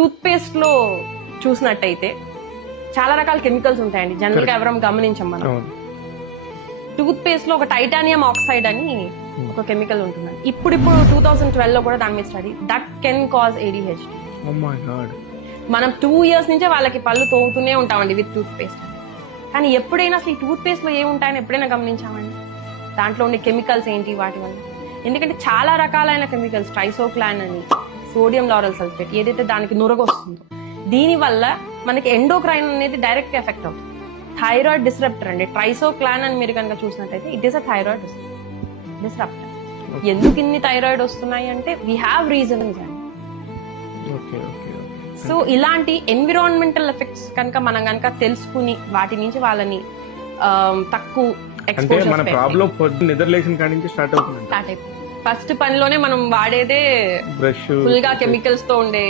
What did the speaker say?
Tooth paste లో చూసినట్టయితే చాలా రకాల కెమికల్స్ ఉంటాయండి. జనరల్ గా ఎవరం గమనించాం మనం. టూత్ పేస్ట్ లో ఒక టైటానియం ఆక్సైడ్ అని ఒక కెమికల్ ఉంటుంది. ఇప్పుడు 2012 లో కూడా దాని మీద study that can cause ADHD. మనం 2 years నుంచే వాళ్ళకి పళ్ళు తోగుతూనే ఉంటామండి విత్ టూత్ పేస్ట్. కానీ ఎప్పుడైనా అసలు ఈ టూత్ పేస్ట్ లో ఏముంటాయని ఎప్పుడైనా గమనించామండి? దాంట్లో ఉండే కెమికల్స్ ఏంటి వాటి వల్ల? ఎందుకంటే చాలా రకాలైన కెమికల్స్, ట్రైసోక్లాన్ అని, సోడియం లారల్ సల్ఫేట్, ఏదైతే దానికి నురగొస్తుందో దీని వల్ల మనకి ఎండోక్రైన్ అనేది డైరెక్ట్ ఎఫెక్ట్ అవుతుంది. థైరాయిడ్ డిస్రప్టర్ అండి. ట్రైసోక్లాన్ అని మీరు కనుక చూసినట్టయితే it is a thyroid disruptor. ఎందుకు ఇన్ని థైరాయిడ్ వస్తున్నాయి అంటే వీ హ్యావ్ రీజన్స్ అండి. సో ఇలాంటి ఎన్విరాన్మెంటల్ ఎఫెక్ట్స్ కనుక మనం కనుక తెలుసుకుని వాటి నుంచి వాళ్ళని తక్కువ స్టార్ట్ అయిపోతుంది. ఫస్ట్ పనిలోనే మనం వాడేదే బ్రష్ ఫుల్ గా కెమికల్స్ తో ఉండే